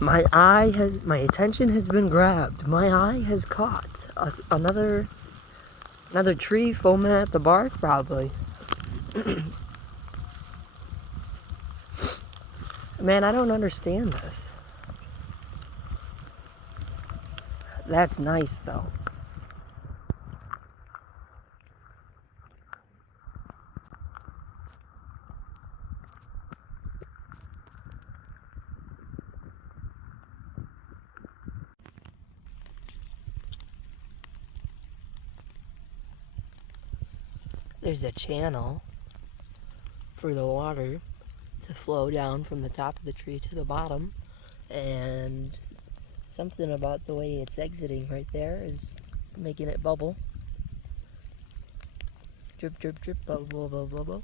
My attention has been grabbed. My eye has caught another tree foaming at the bark, probably. Man, I don't understand this. That's nice, though. There's a channel for the water to flow down from the top of the tree to the bottom, and something about the way it's exiting right there is making it bubble. Drip, drip, drip, bubble, bubble, bubble.